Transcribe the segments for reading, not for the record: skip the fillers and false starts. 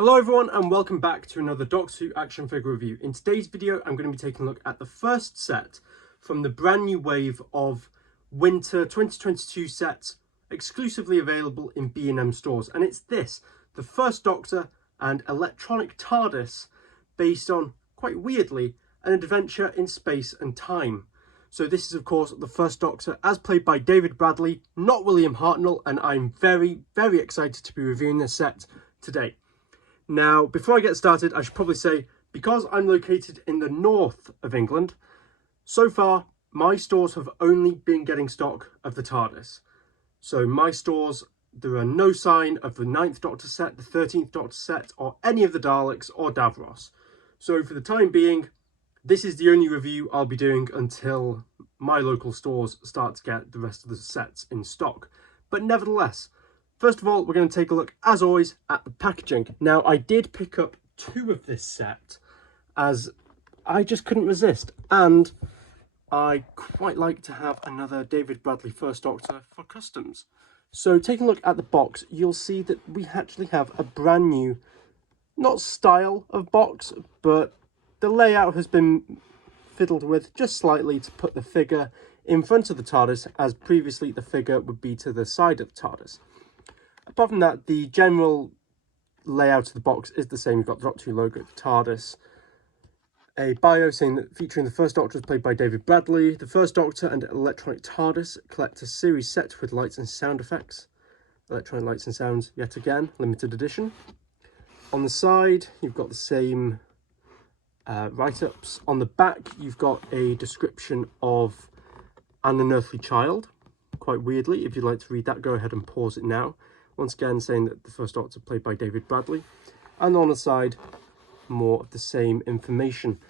Hello everyone and welcome back to another Doctor Who action figure review. In today's video I'm going to be taking a look at the first set from the brand new wave of winter 2022 sets exclusively available in B&M stores, and it's this, the First Doctor and Electronic TARDIS, based on, quite weirdly, an adventure in space and time. So this is of course the First Doctor as played by David Bradley, not William Hartnell, and I'm very excited to be reviewing this set today. Now, before I get started, I should probably say, because I'm located in the north of England, so far, my stores have only been getting stock of the TARDIS. So my stores, there are no sign of the 9th Doctor set, the 13th Doctor set, or any of the Daleks or Davros. So for the time being, this is the only review I'll be doing until my local stores start to get the rest of the sets in stock. But nevertheless, first of all, we're going to take a look, as always, at the packaging. Now, I did pick up 2 of this set, as I just couldn't resist, and I quite like to have another David Bradley First Doctor for customs. So, taking a look at the box, you'll see that we actually have a brand new, not style of box, but the layout has been fiddled with just slightly to put the figure in front of the TARDIS, as previously the figure would be to the side of the TARDIS. Apart from that, the general layout of the box is the same. You've got the Doctor Who logo, the TARDIS, a bio saying that featuring the First Doctor is played by David Bradley, the First Doctor and Electronic TARDIS collector series set with lights and sound effects. Electronic lights and sounds, yet again, limited edition. On the side, you've got the same write-ups. On the back, you've got a description of An Unearthly Child. Quite weirdly, if you'd like to read that, go ahead and pause it now. Once again, saying that the First Doctor played by David Bradley. And on the side, more of the same information.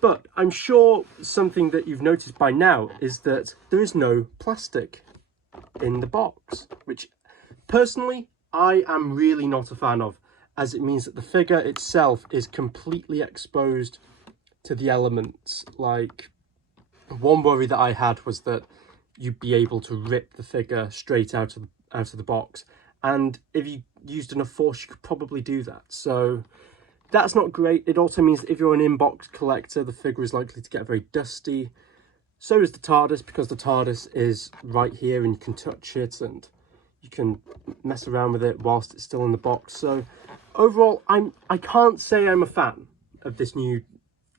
But I'm sure something that you've noticed by now is that there is no plastic in the box, which personally, I am really not a fan of, as it means that the figure itself is completely exposed to the elements. Like, one worry that I had was that you'd be able to rip the figure straight out of the box. And if you used enough force, you could probably do that. So that's not great. It also means that if you're an in-box collector, the figure is likely to get very dusty. So is the TARDIS, because the TARDIS is right here and you can touch it and you can mess around with it whilst it's still in the box. So overall, I can't say I'm a fan of this new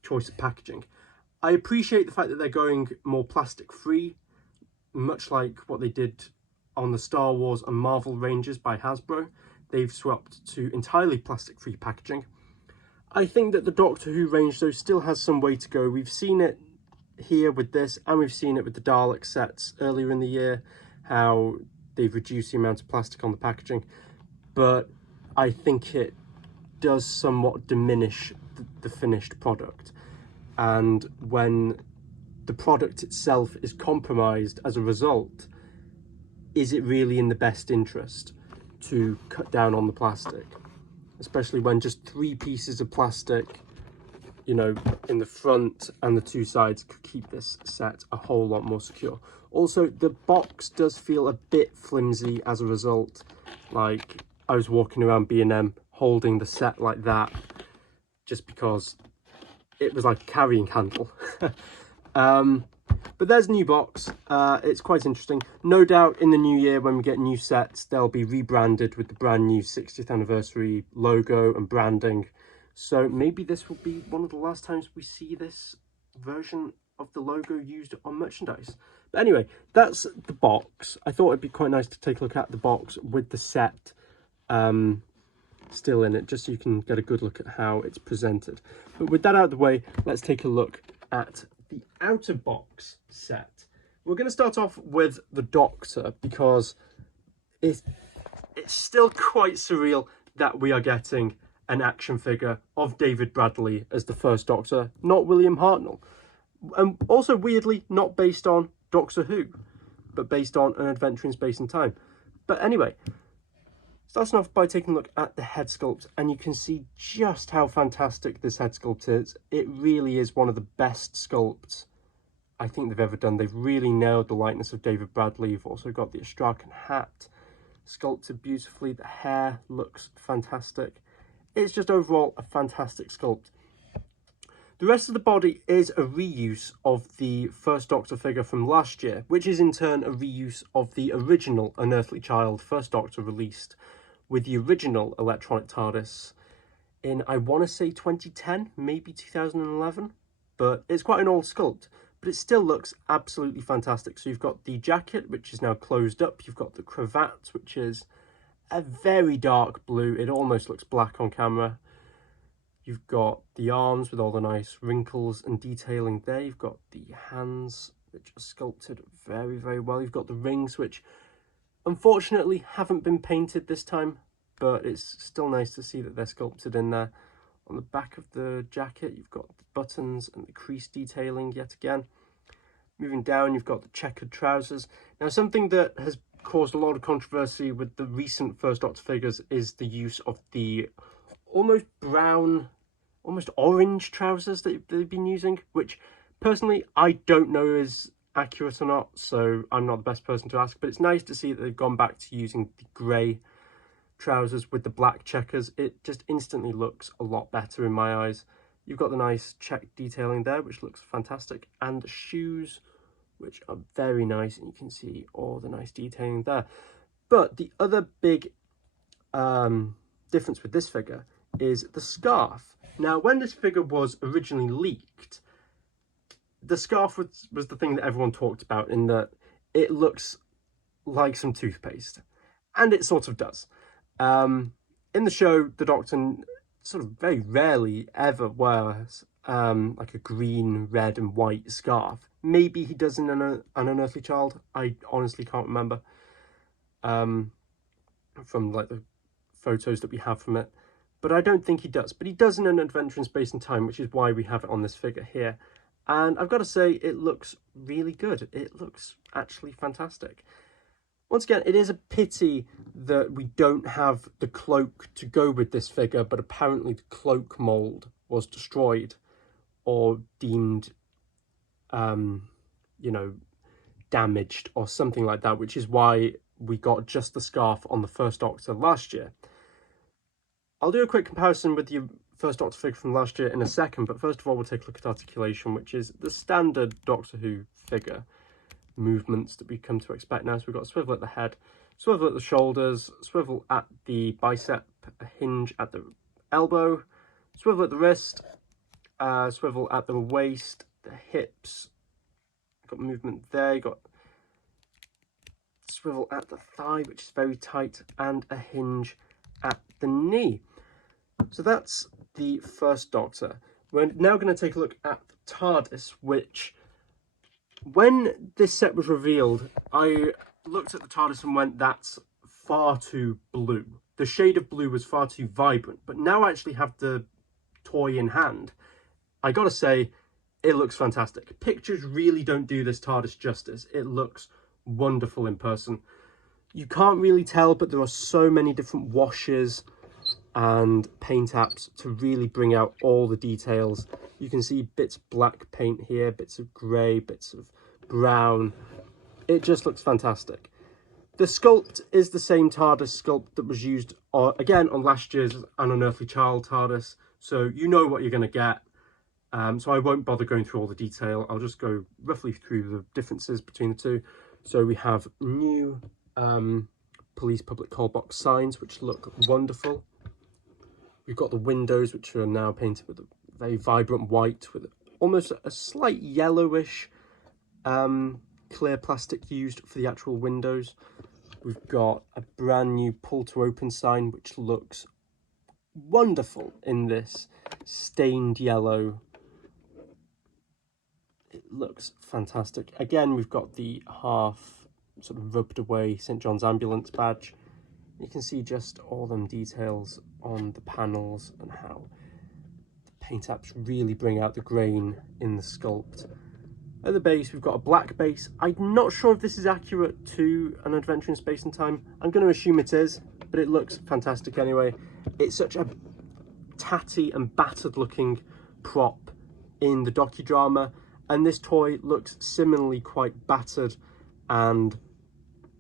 choice of packaging. I appreciate the fact that they're going more plastic-free, much like what they did on the Star Wars and Marvel ranges by Hasbro. They've swapped to entirely plastic-free packaging. I think that the Doctor Who range, though, still has some way to go. We've seen it here with this, and we've seen it with the Dalek sets earlier in the year, how they've reduced the amount of plastic on the packaging. But I think it does somewhat diminish the finished product. And when the product itself is compromised as a result, is it really in the best interest to cut down on the plastic? Especially when just 3 pieces of plastic, you know, in the front and the 2 sides could keep this set a whole lot more secure. Also, the box does feel a bit flimsy as a result. Like, I was walking around B&M holding the set like that just because it was like a carrying handle. But there's a new box. It's quite interesting. No doubt in the new year, when we get new sets, they'll be rebranded with the brand new 60th anniversary logo and branding. So maybe this will be one of the last times we see this version of the logo used on merchandise. But anyway, that's the box. I thought it'd be quite nice to take a look at the box with the set still in it, just so you can get a good look at how it's presented. But with that out of the way, let's take a look at the outer box set. We're going to start off with the Doctor, because it's still quite surreal that we are getting an action figure of David Bradley as the First Doctor, not William Hartnell. And also, weirdly, not based on Doctor Who, but based on An Adventure in Space and Time. But anyway, starting off by taking a look at the head sculpt, and you can see just how fantastic this head sculpt is. It really is one of the best sculpts I think they've ever done. They've really nailed the likeness of David Bradley. You've also got the Astrakhan hat sculpted beautifully. The hair looks fantastic. it's just overall a fantastic sculpt. The rest of the body is a reuse of the first Doctor figure from last year, which is in turn a reuse of the original Unearthly Child first Doctor released with the original electronic TARDIS in, I want to say 2010, maybe 2011, but it's quite an old sculpt, but it still looks absolutely fantastic. So you've got the jacket, which is now closed up, you've got the cravat, which is a very dark blue, it almost looks black on camera. You've got the arms with all the nice wrinkles and detailing there. You've got the hands, which are sculpted very, very well. You've got the rings, which unfortunately haven't been painted this time, but it's still nice to see that they're sculpted in there. On the back of the jacket, you've got the buttons and the crease detailing yet again. Moving down, you've got the checkered trousers. Now, something that has caused a lot of controversy with the recent First Doctor figures is the use of the almost brown, almost orange trousers that they've been using, which personally I don't know is accurate or not, so I'm not the best person to ask, but it's nice to see that they've gone back to using the grey trousers with the black checkers. It just instantly looks a lot better in my eyes. You've got the nice check detailing there, which looks fantastic, and the shoes, which are very nice, and you can see all the nice detailing there. But the other big difference with this figure is the scarf. Now, when this figure was originally leaked, the scarf was the thing that everyone talked about, in that it looks like some toothpaste, and it sort of does. In the show, the Doctor sort of very rarely ever wears like a green, red and white scarf. Maybe he does in an Unearthly Child, I honestly can't remember, from like the photos that we have from it. But I don't think he does. But he does in An Adventure in Space and Time, which is why we have it on this figure here. And I've got to say, it looks really good. It looks actually fantastic. Once again, it is a pity that we don't have the cloak to go with this figure, but apparently the cloak mould was destroyed or deemed, you know, damaged or something like that, which is why we got just the scarf on the First Doctor last year. I'll do a quick comparison with the First Doctor figure from last year in a second, but first of all, we'll take a look at Articulation, which is the standard Doctor Who figure movements that we come to expect now. So we've got a swivel at the head, swivel at the shoulders, swivel at the bicep, a hinge at the elbow, swivel at the wrist, swivel at the waist, the hips, got movement there, you got swivel at the thigh, which is very tight, and a hinge at the knee. So that's the First Doctor. We're now going to take a look at the TARDIS, which, when this set was revealed, I looked at the TARDIS and went, that's far too blue. The shade of blue was far too vibrant, but now I actually have the toy in hand. I gotta say, it looks fantastic. Pictures really don't do this TARDIS justice. It looks wonderful in person. You can't really tell, but there are so many different washes and paint apps to really bring out all the details. You can see bits of black paint here, bits of grey, bits of brown. It just looks fantastic. The sculpt is the same TARDIS sculpt that was used again on last year's An Unearthly Child TARDIS, so you know what you're going to get. So I won't bother going through all the detail. I'll just go roughly through the differences between the two. So we have new police public call box signs, which look wonderful. We've got the windows, which are now painted with a very vibrant white with almost a slight yellowish clear plastic used for the actual windows. We've got a brand new pull to open sign, which looks wonderful in this stained yellow. It looks fantastic. Again, we've got the half sort of rubbed away St. John's Ambulance badge. You can see just all them details on the panels and how the paint apps really bring out the grain in the sculpt. At the base, we've got a black base. I'm not sure if this is accurate to An Adventure in Space and Time. I'm going to assume it is, but it looks fantastic anyway. It's such a tatty and battered looking prop in the docudrama, and this toy looks similarly quite battered and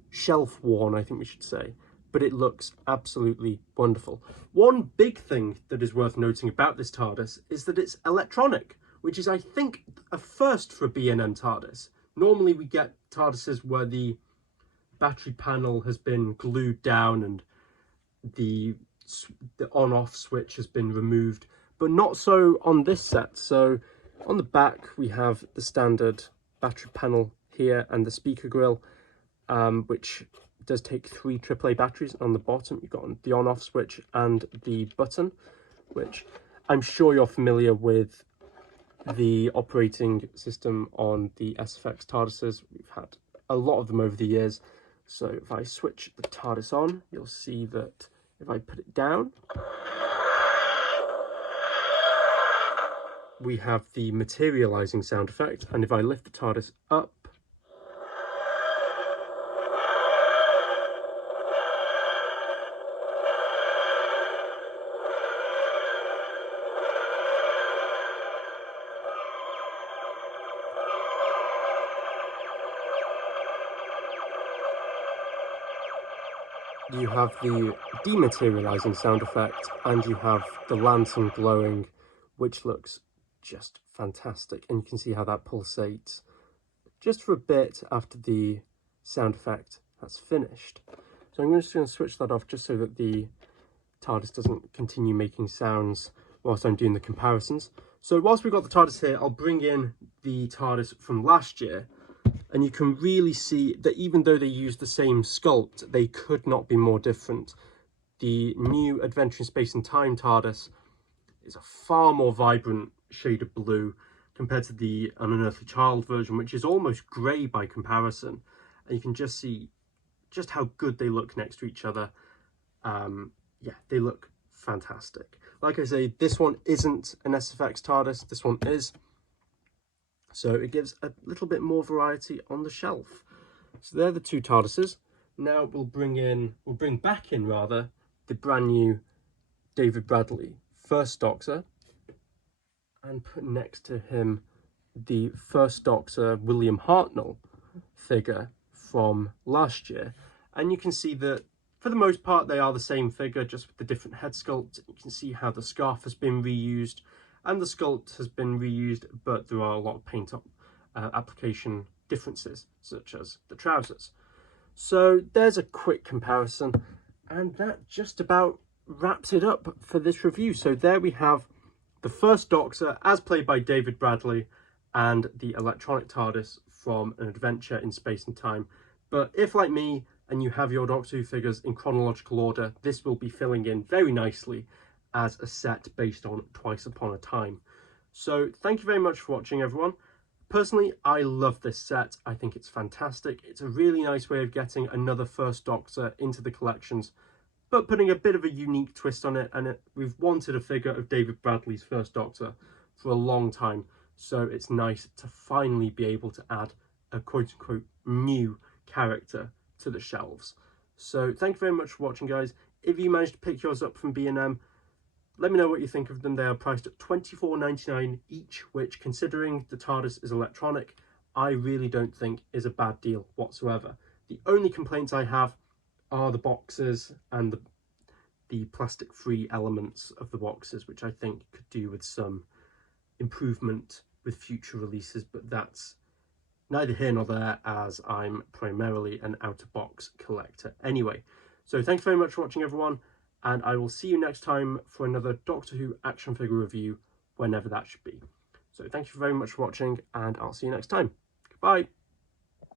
shelf worn, I think we should say. but it looks absolutely wonderful. One big thing that is worth noting about this TARDIS is that it's electronic, which is, I think, a first for a B&M TARDIS. Normally we get TARDISes where the battery panel has been glued down and the on-off switch has been removed, but not so on this set. So on the back we have the standard battery panel here and the speaker grill, which does take 3 AAA batteries. On the bottom you've got the on-off switch and the button, which I'm sure you're familiar with the operating system on the SFX TARDISes. We've had a lot of them over the years. So if I switch the TARDIS on, you'll see that if I put it down, we have the materializing sound effect, and if I lift the TARDIS up, you have the dematerializing sound effect, and you have the lantern glowing, which looks just fantastic. And you can see how that pulsates just for a bit after the sound effect has finished. So I'm just going to switch that off just so that the TARDIS doesn't continue making sounds whilst I'm doing the comparisons. So whilst we've got the TARDIS here, I'll bring in the TARDIS from last year. And you can really see that even though they use the same sculpt, they could not be more different. The new Adventure in Space and Time TARDIS is a far more vibrant shade of blue compared to the An Unearthly Child version, which is almost grey by comparison. And you can just see just how good they look next to each other. Yeah, they look fantastic. Like I say, this one isn't an SFX TARDIS, this one is. So it gives a little bit more variety on the shelf. So they're the 2 TARDISes. Now we'll bring back in the brand new David Bradley First Doctor, and put next to him the First Doctor William Hartnell figure from last year. And you can see that for the most part they are the same figure, just with the different head sculpt. You can see how the scarf has been reused and the sculpt has been reused, but there are a lot of paint application differences, such as the trousers. So there's a quick comparison, and that just about wraps it up for this review. So there we have the First Doctor as played by David Bradley and the electronic TARDIS from An Adventure in Space and Time. But if, like me, and you have your Doctor Who figures in chronological order, this will be filling in very nicely as a set based on Twice Upon a Time. So thank you very much for watching, everyone. Personally, I love this set. I think it's fantastic. It's a really nice way of getting another First Doctor into the collections, but putting a bit of a unique twist on it. And we've wanted a figure of David Bradley's First Doctor for a long time, so it's nice to finally be able to add a quote-unquote new character to the shelves. So thank you very much for watching, guys. If you managed to pick yours up from B&M, let me know what you think of them. They are priced at £24.99 each, which, considering the TARDIS is electronic, I really don't think is a bad deal whatsoever. The only complaints I have are the boxes and the plastic-free elements of the boxes, which I think could do with some improvement with future releases, but that's neither here nor there, as I'm primarily an out-of-box collector anyway. So thank you very much for watching, everyone, and I will see you next time for another Doctor Who action figure review, whenever that should be. So thank you very much for watching, and I'll see you next time. Goodbye.